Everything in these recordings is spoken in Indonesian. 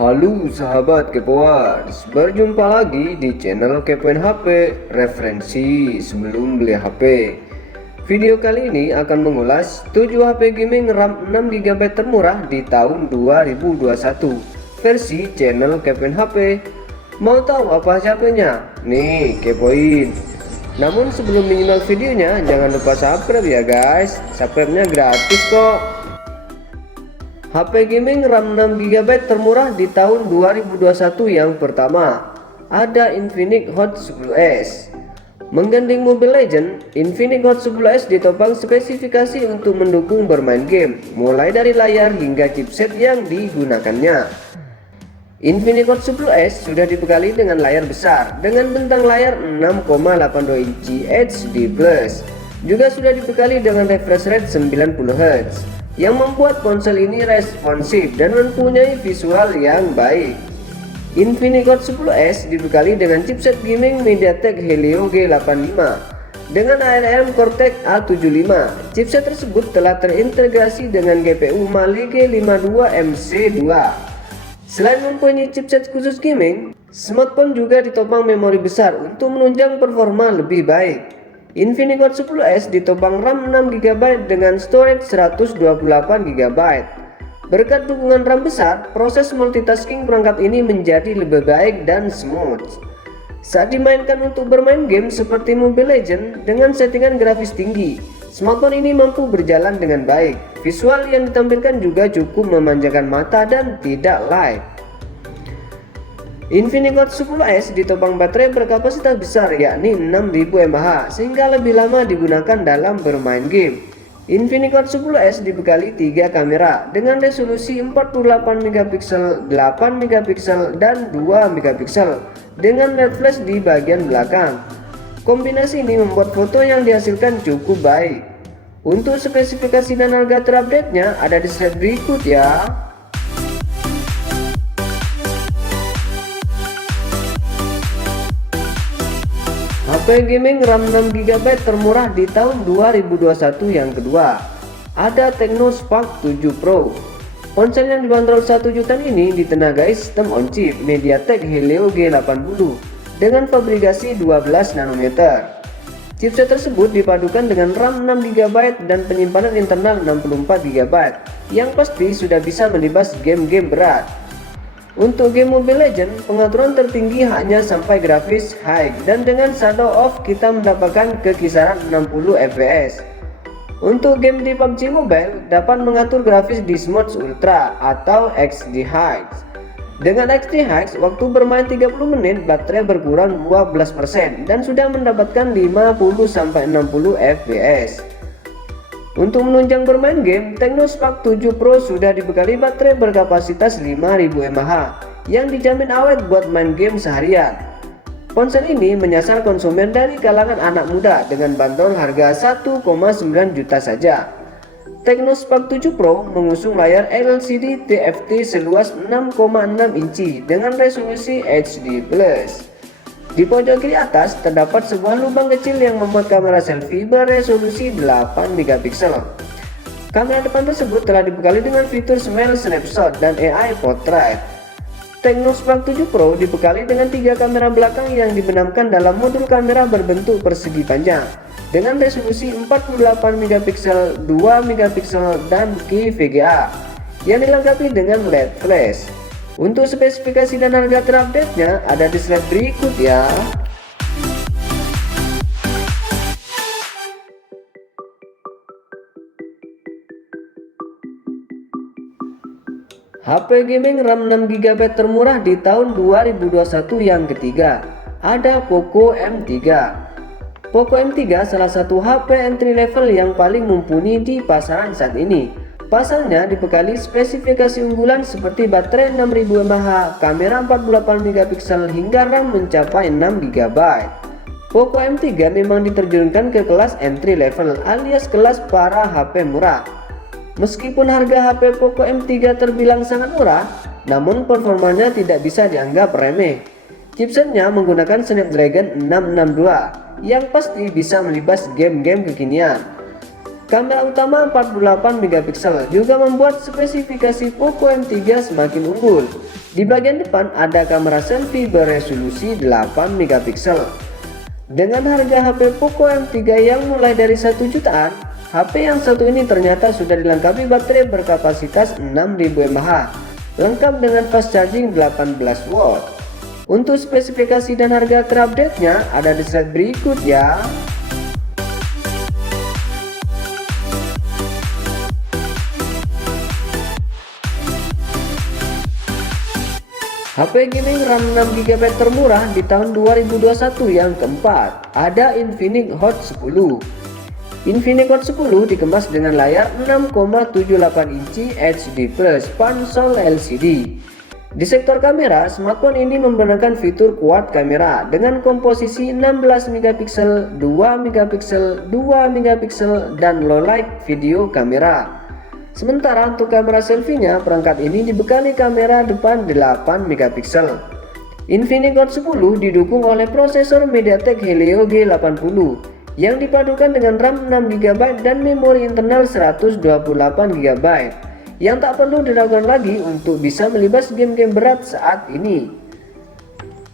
Halo sahabat kepoers, berjumpa lagi di channel Kepoin HP, referensi sebelum beli HP. Video kali ini akan mengulas 7 HP gaming RAM 6GB termurah di tahun 2021 versi channel Kepoin HP. Mau tahu apa HP-nya? Nih, kepoin. Namun sebelum menyimak videonya, jangan lupa subscribe ya guys. Subscribe-nya gratis kok. HP gaming RAM 6GB termurah di tahun 2021 yang pertama, ada Infinix Hot 10s. Menggandeng Mobile Legends, Infinix Hot 10s ditopang spesifikasi untuk mendukung bermain game, mulai dari layar hingga chipset yang digunakannya. Infinix Hot 10s sudah dibekali dengan layar besar dengan bentang layar 6,82 inci HD+. Juga sudah dibekali dengan refresh rate 90Hz. yang membuat ponsel ini responsif dan mempunyai visual yang baik. Infinix Hot 10s dibekali dengan chipset gaming MediaTek Helio G85 dengan ARM Cortex A75. Chipset tersebut telah terintegrasi dengan GPU Mali G52MC2. Selain mempunyai chipset khusus gaming, smartphone juga ditopang memori besar untuk menunjang performa lebih baik. Infinix Hot 10s ditopang RAM 6GB dengan storage 128GB. Berkat dukungan RAM besar, proses multitasking perangkat ini menjadi lebih baik dan smooth. Saat dimainkan untuk bermain game seperti Mobile Legends dengan settingan grafis tinggi, smartphone ini mampu berjalan dengan baik. Visual yang ditampilkan juga cukup memanjakan mata dan tidak lag. Infinix Hot 10s ditopang baterai berkapasitas besar yakni 6000 mAh sehingga lebih lama digunakan dalam bermain game. Infinix Hot 10s dibekali 3 kamera dengan resolusi 48MP, 8MP dan 2MP dengan red flash di bagian belakang. Kombinasi ini membuat foto yang dihasilkan cukup baik. Untuk spesifikasi dan harga terupdate-nya ada di slide berikut ya. HP gaming RAM 6GB termurah di tahun 2021 yang kedua, ada Tecno Spark 7 Pro. Ponsel yang dibanderol 1 jutaan ini ditenagai sistem on-chip MediaTek Helio G80 dengan fabrikasi 12 nanometer. Chipset tersebut dipadukan dengan RAM 6GB dan penyimpanan internal 64GB yang pasti sudah bisa melibas game-game berat. Untuk game Mobile Legends, pengaturan tertinggi hanya sampai grafis high dan dengan shadow off kita mendapatkan kekisaran 60 fps. Untuk game di PUBG Mobile dapat mengatur grafis di Smooth Ultra atau XD High. Dengan XD High, waktu bermain 30 menit baterai berkurang 12% dan sudah mendapatkan 50-60 fps. Untuk menunjang bermain game, Tecno Spark 7 Pro sudah dibekali baterai berkapasitas 5000 mAh yang dijamin awet buat main game seharian. Ponsel ini menyasar konsumen dari kalangan anak muda dengan bandrol harga 1,9 juta saja. Tecno Spark 7 Pro mengusung layar LCD TFT seluas 6,6 inci dengan resolusi HD+. Di pojok kiri atas terdapat sebuah lubang kecil yang memuat kamera selfie beresolusi 8MP. Kamera depan tersebut telah dibekali dengan fitur Smile Snapshot dan AI Portrait. Tecno Spark 7 Pro dibekali dengan 3 kamera belakang yang dibenamkan dalam modul kamera berbentuk persegi panjang dengan resolusi 48MP, 2MP dan key VGA yang dilengkapi dengan LED flash. Untuk spesifikasi dan harga terupdate-nya ada di slide berikut ya. HP gaming RAM 6GB termurah di tahun 2021 yang ketiga, ada Poco M3. Poco M3 salah satu HP entry level yang paling mumpuni di pasaran saat ini. Pasalnya dibekali spesifikasi unggulan seperti baterai 6000 mAh, kamera 48MP hingga RAM mencapai 6GB. Poco M3 memang diterjunkan ke kelas entry level alias kelas para HP murah. Meskipun harga HP Poco M3 terbilang sangat murah, namun performanya tidak bisa dianggap remeh. Chipsetnya menggunakan Snapdragon 662 yang pasti bisa melibas game-game kekinian. Kamera utama 48MP juga membuat spesifikasi Poco M3 semakin unggul. Di bagian depan ada kamera selfie beresolusi 8 megapiksel. Dengan harga HP Poco M3 yang mulai dari 1 jutaan, HP yang satu ini ternyata sudah dilengkapi baterai berkapasitas 6000 mAh, lengkap dengan fast charging 18 watt. Untuk spesifikasi dan harga terupdate-nya ada di slide berikut ya. HP gaming RAM 6GB termurah di tahun 2021 yang keempat, ada Infinix Hot 10. Infinix Hot 10 dikemas dengan layar 6,78 inci HD+ pansel LCD. Di sektor kamera, smartphone ini membenarkan fitur quad kamera dengan komposisi 16 megapiksel, 2 megapiksel, 2 megapiksel, dan low light video kamera. Sementara untuk kamera selfie-nya, perangkat ini dibekali kamera depan 8 megapiksel. Infinix Hot 10 didukung oleh prosesor MediaTek Helio G80 yang dipadukan dengan RAM 6GB dan memori internal 128GB yang tak perlu diragukan lagi untuk bisa melibas game-game berat saat ini.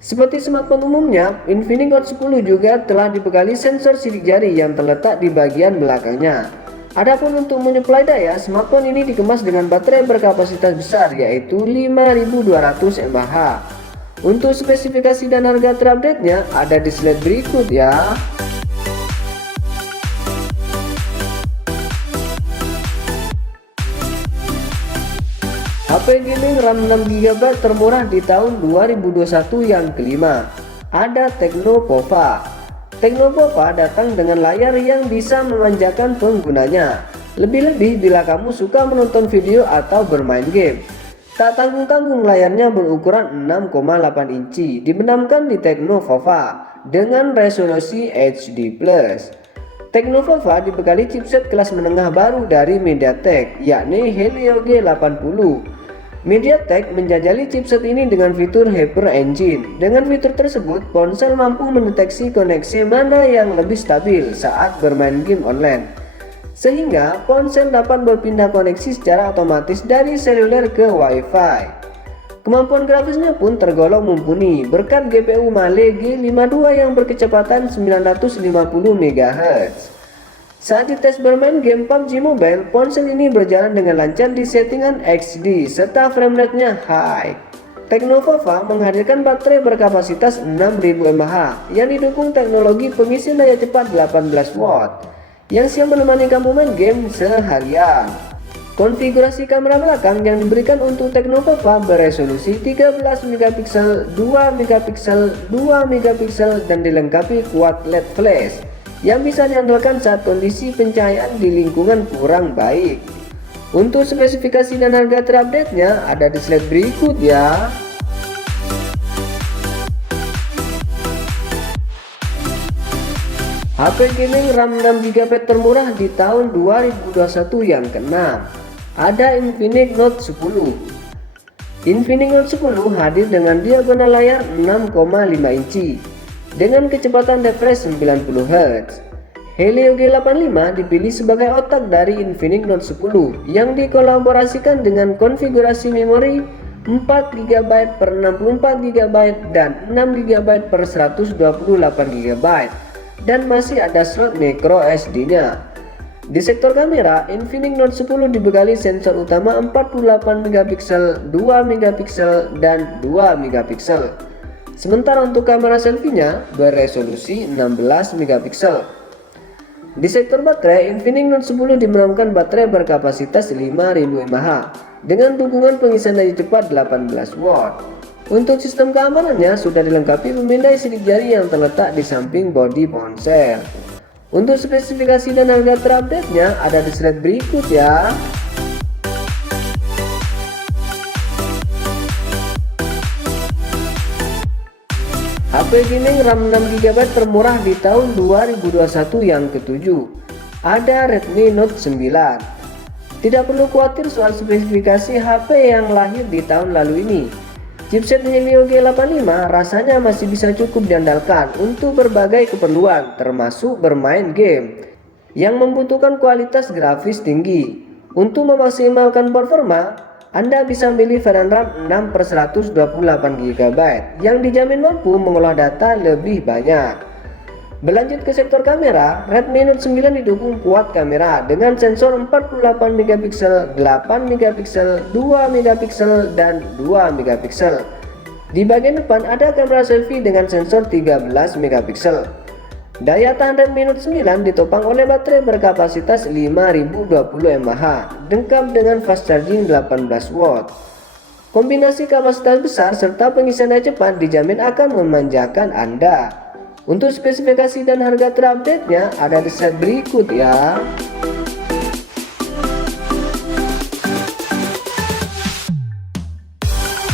Seperti smartphone umumnya, Infinix Hot 10 juga telah dibekali sensor sidik jari yang terletak di bagian belakangnya. Adapun untuk menyuplai daya, smartphone ini dikemas dengan baterai berkapasitas besar yaitu 5200 mAh. Untuk spesifikasi dan harga terupdate-nya ada di slide berikut ya. HP gaming RAM 6GB termurah di tahun 2021 yang kelima, ada Tecno Pova. Tecno Pova datang dengan layar yang bisa memanjakan penggunanya, lebih-lebih bila kamu suka menonton video atau bermain game. Tak tanggung-tanggung, layarnya berukuran 6,8 inci dibenamkan di Tecno Pova dengan resolusi HD+. Tecno Pova dibekali chipset kelas menengah baru dari MediaTek, yakni Helio G80. MediaTek menjajali chipset ini dengan fitur Hyper Engine. Dengan fitur tersebut, ponsel mampu mendeteksi koneksi mana yang lebih stabil saat bermain game online, sehingga ponsel dapat berpindah koneksi secara otomatis dari seluler ke Wi-Fi. Kemampuan grafisnya pun tergolong mumpuni berkat GPU Mali G52 yang berkecepatan 950 MHz. Saat dites bermain game PUBG Mobile, ponsel ini berjalan dengan lancar di settingan XD serta framerate-nya high. Tecno Pova menghadirkan baterai berkapasitas 6000 mAh yang didukung teknologi pengisi daya cepat 18 watt yang siap menemani kamu main game seharian. Konfigurasi kamera belakang yang diberikan untuk Tecno Pova beresolusi 13 megapiksel, 2 megapiksel, 2 megapiksel dan dilengkapi quad LED flash yang bisa diandalkan saat kondisi pencahayaan di lingkungan kurang baik. Untuk spesifikasi dan harga terupdate-nya ada di slide berikut ya. HP gaming RAM 6GB termurah di tahun 2021 yang keenam, ada Infinix Note 10. Infinix Note 10 hadir dengan diagonal layar 6,5 inci dengan kecepatan refresh 90 Hz. Helio G85 dipilih sebagai otak dari Infinix Note 10 yang dikolaborasikan dengan konfigurasi memori 4GB per 64GB dan 6GB per 128GB dan masih ada slot micro SD-nya. Di sektor kamera, Infinix Note 10 dibekali sensor utama 48MP, 2MP dan 2MP. Sementara untuk kamera selfie-nya beresolusi 16MP. Di sektor baterai, Infinix Note 10 dimenangkan baterai berkapasitas 5000 mAh dengan dukungan pengisian daya cepat 18 watt. Untuk sistem keamanannya sudah dilengkapi pemindai sidik jari yang terletak di samping bodi ponsel. Untuk spesifikasi dan harga terupdate-nya ada di slide berikut ya. HP gaming RAM 6GB termurah di tahun 2021 yang ketujuh, ada Redmi Note 9. Tidak perlu khawatir soal spesifikasi HP yang lahir di tahun lalu ini. Chipset Helio G85 rasanya masih bisa cukup diandalkan untuk berbagai keperluan, termasuk bermain game yang membutuhkan kualitas grafis tinggi. Untuk memaksimalkan performa, Anda bisa memilih varian RAM 6/128 GB yang dijamin mampu mengolah data lebih banyak. Berlanjut ke sektor kamera, Redmi Note 9 didukung kuat kamera dengan sensor 48 megapiksel, 8 megapiksel, 2 megapiksel, dan 2 megapiksel. Di bagian depan ada kamera selfie dengan sensor 13 megapiksel. Daya tahan Redmi Note 9 ditopang oleh baterai berkapasitas 5020 mAh, lengkap dengan fast charging 18 watt. Kombinasi kapasitas besar serta pengisian daya cepat dijamin akan memanjakan Anda. Untuk spesifikasi dan harga terupdate-nya ada di slide berikut ya.